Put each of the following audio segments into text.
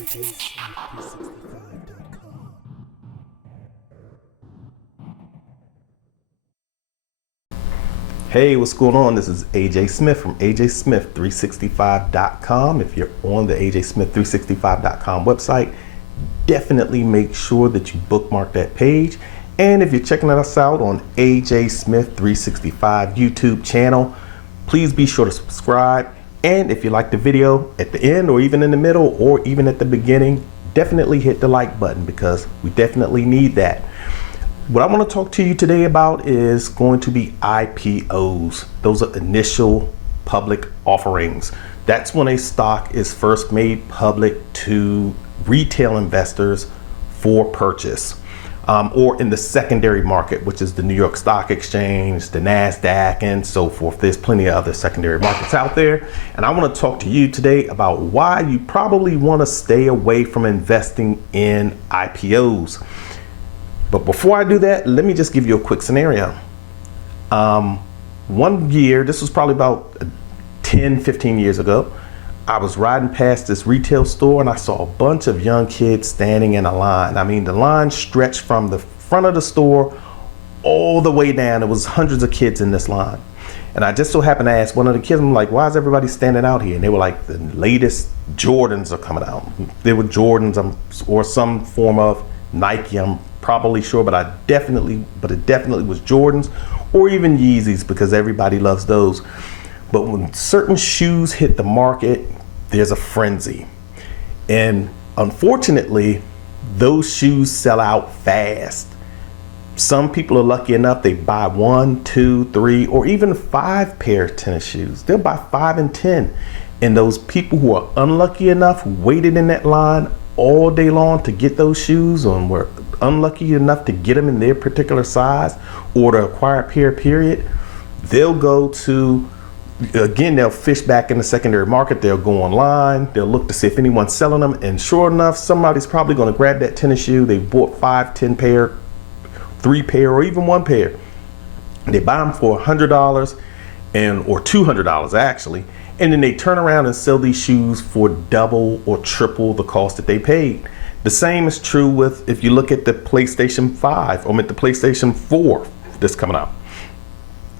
AJSmith365.com. Hey, what's going on? This is AJ Smith from AJSmith365.com. If you're on the AJSmith365.com website, definitely make sure that you bookmark that page. And if you're checking us out on AJ Smith 365 YouTube channel, please be sure to subscribe. And if you like the video at the end or even in the middle or even at the beginning, definitely hit the like button because we definitely need that. What I want to talk to you today about is going to be IPOs. Those are initial public offerings. That's when a stock is first made public to retail investors for purchase. Or in the secondary market, which is the New York Stock Exchange, the NASDAQ, and so forth. There's plenty of other secondary markets out there. And I want to talk to you today about why you probably want to stay away from investing in IPOs. But before I do that, let me just give you a quick scenario. One year, this was probably about 10, 15 years ago, I was riding past this retail store and I saw a bunch of young kids standing in a line. I mean, the line stretched from the front of the store all the way down. There was hundreds of kids in this line. And I just so happened to ask one of the kids, I'm like, why is everybody standing out here? And they were like, the latest Jordans are coming out. They were Jordans or some form of Nike, I'm probably sure, but it definitely was Jordans or even Yeezys because everybody loves those. But when certain shoes hit the market, there's a frenzy. And unfortunately, those shoes sell out fast. Some people are lucky enough, they buy 1, 2, 3, or even 5 pair of tennis shoes. They'll buy 5 and 10. And those people who are unlucky enough, who waited in that line all day long to get those shoes and were unlucky enough to get them in their particular size or to acquire a pair, period, they'll go to, again, they'll fish back in the secondary market. They'll go online. They'll look to see if anyone's selling them. And sure enough, somebody's probably going to grab that tennis shoe. They bought 5, 10 pair, 3 pair, or even 1 pair. They buy them for $100 or $200 actually. And then they turn around and sell these shoes for double or triple the cost that they paid. The same is true with, if you look at the PlayStation 5 or at the PlayStation 4 that's coming out.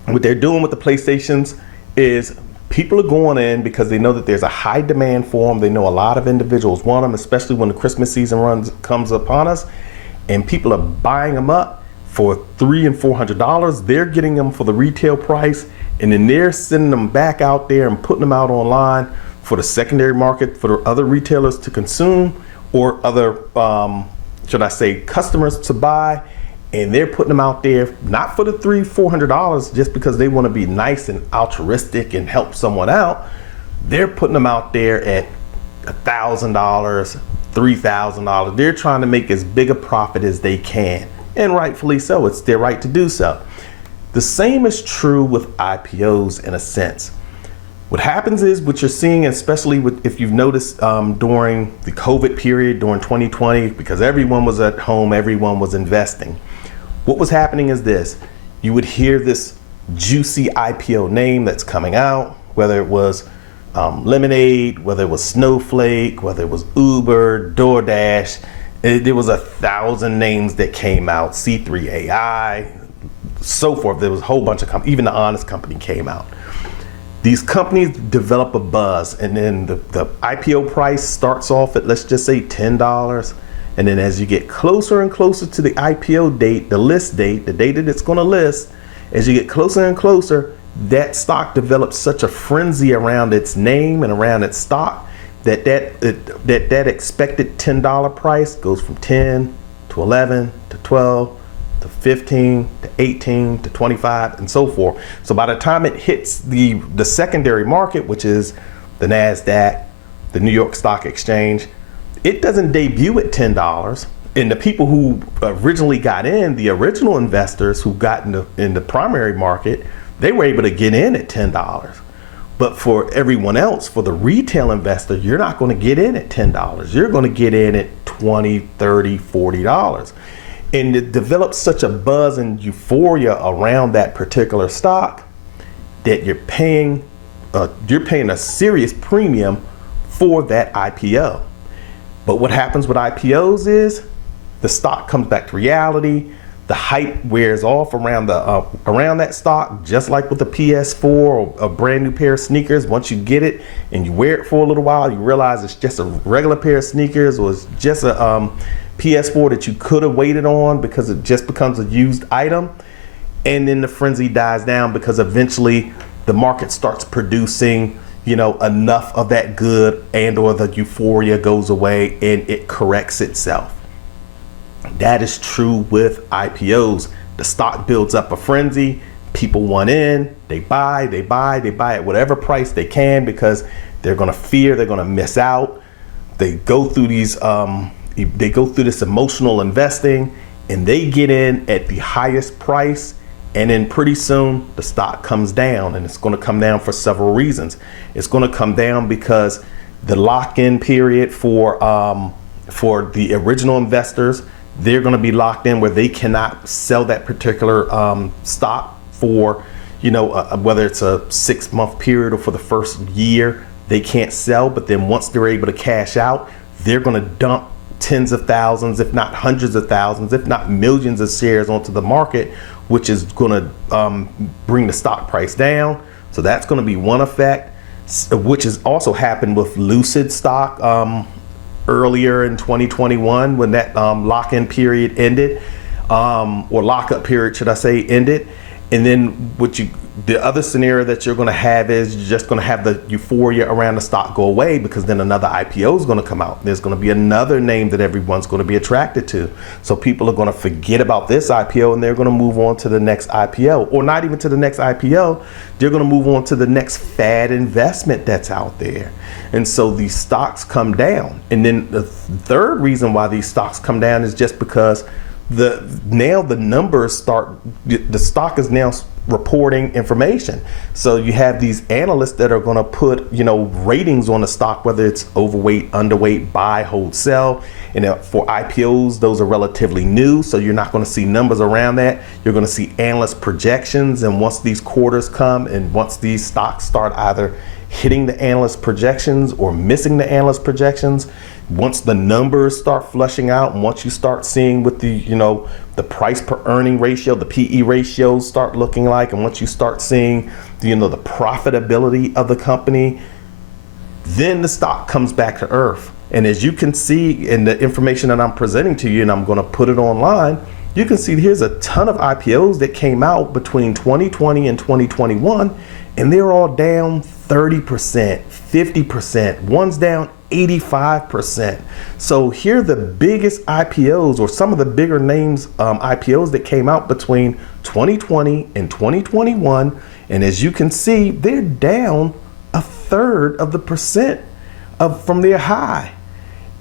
What they're doing with the PlayStations is people are going in because they know that there's a high demand for them. They know a lot of individuals want them, especially when the Christmas season comes upon us, and people are buying them up for $300 and $400. They're getting them for the retail price, and then they're sending them back out there and putting them out online for the secondary market for the other retailers to consume or other, should I say, customers to buy. And they're putting them out there, not for the $300, $400, just because they want to be nice and altruistic and help someone out. They're putting them out there at $1,000, $3,000. They're trying to make as big a profit as they can. And rightfully so, it's their right to do so. The same is true with IPOs in a sense. What happens is, what you're seeing, especially if you've noticed during the COVID period, during 2020, because everyone was at home, everyone was investing. What was happening is this: you would hear this juicy IPO name that's coming out, whether it was Lemonade, whether it was Snowflake, whether it was Uber, DoorDash. There was 1,000 names that came out, C3 AI, so forth. There was a whole bunch of companies, even the Honest Company came out. These companies develop a buzz, and then the IPO price starts off at, let's just say, $10. And then as you get closer and closer to the IPO date, the list date, the date that it's going to list, as you get closer and closer, that stock develops such a frenzy around its name and around its stock that expected $10 price goes from 10 to 11 to 12 to 15 to 18 to 25 and so forth. So by the time it hits the secondary market, which is the NASDAQ, the New York Stock Exchange, it doesn't debut at $10. And the people who originally got in, the original investors who got in the primary market, they were able to get in at $10. But for everyone else, for the retail investor, you're not going to get in at $10. You're going to get in at $20, $30, $40. And it develops such a buzz and euphoria around that particular stock that you're paying a serious premium for that IPO. But what happens with IPOs is the stock comes back to reality. The hype wears off around that stock, just like with the PS4 or a brand new pair of sneakers. Once you get it and you wear it for a little while, you realize it's just a regular pair of sneakers, or it's just a PS4 that you could have waited on because it just becomes a used item. And then the frenzy dies down because eventually the market starts producing, enough of that good, and or the euphoria goes away and it corrects itself. That is true with IPOs. The stock builds up a frenzy. People want in, they buy at whatever price they can because they're going to fear they're going to miss out. They go through this emotional investing, and they get in at the highest price. And then pretty soon the stock comes down, and it's going to come down for several reasons. It's going to come down because the lock-in period for the original investors, they're going to be locked in where they cannot sell that particular stock for, whether it's a 6-month period or for the first year, they can't sell. But then once they're able to cash out, they're going to dump tens of thousands, if not hundreds of thousands, if not millions of shares onto the market, which is going to bring the stock price down. So that's going to be one effect, which has also happened with Lucid stock earlier in 2021 when that lock-in period ended, or lockup period, should I say, ended. And then the other scenario that you're going to have is you're just going to have the euphoria around the stock go away, because then another IPO is going to come out. There's going to be another name that everyone's going to be attracted to. So people are going to forget about this IPO and they're going to move on to the next IPO, or not even to the next IPO. They're going to move on to the next fad investment that's out there. And so these stocks come down. And then the third reason why these stocks come down is just because the numbers start, the stock is now reporting information. So you have these analysts that are going to put, ratings on the stock, whether it's overweight, underweight, buy, hold, sell. And for IPOs, those are relatively new. So you're not going to see numbers around that. You're going to see analyst projections. And once these quarters come, and once these stocks start either hitting the analyst projections or missing the analyst projections, once the numbers start flushing out, and once you start seeing what the price per earning ratio, the PE ratios start looking like, and once you start seeing the profitability of the company, then the stock comes back to earth. And as you can see in the information that I'm presenting to you, and I'm going to put it online, you can see here's a ton of IPOs that came out between 2020 and 2021, and they're all down 30%, 50%, one's down 85%. So here are the biggest IPOs, or some of the bigger names IPOs that came out between 2020 and 2021. And as you can see, they're down 1/3 of the percent from their high.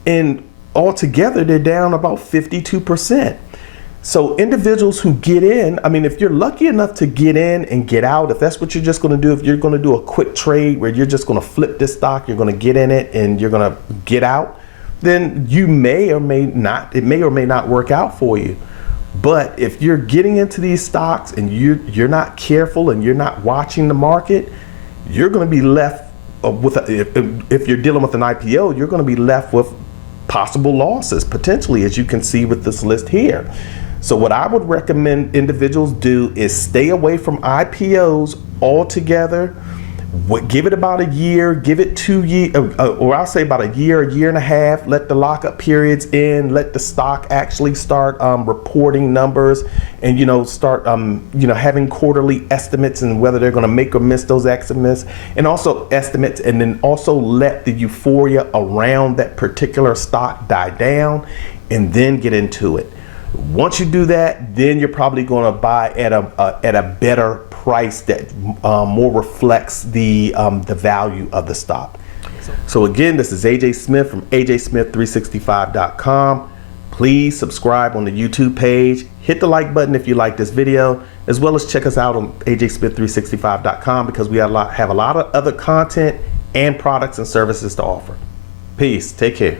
And altogether, they're down about 52%. So individuals who get in, if you're lucky enough to get in and get out, if that's what you're just going to do, if you're going to do a quick trade where you're just going to flip this stock, you're going to get in it and you're going to get out, then you may or may not work out for you. But if you're getting into these stocks and you're not careful and you're not watching the market, you're going to be left with, if you're dealing with an IPO, you're going to be left with possible losses, potentially, as you can see with this list here. So what I would recommend individuals do is stay away from IPOs altogether. Give it about a year, give it 2 years, or I'll say about a year and a half. Let the lockup periods in, let the stock actually start reporting numbers, and start having quarterly estimates and whether they're going to make or miss those estimates, and also estimates, and then also let the euphoria around that particular stock die down, and then get into it. Once you do that, then you're probably going to buy at a better price that more reflects the value of the stock. So again, this is AJ Smith from ajsmith365.com. Please subscribe on the YouTube page. Hit the like button if you like this video, as well as check us out on ajsmith365.com, because we have a lot of other content and products and services to offer. Peace. Take care.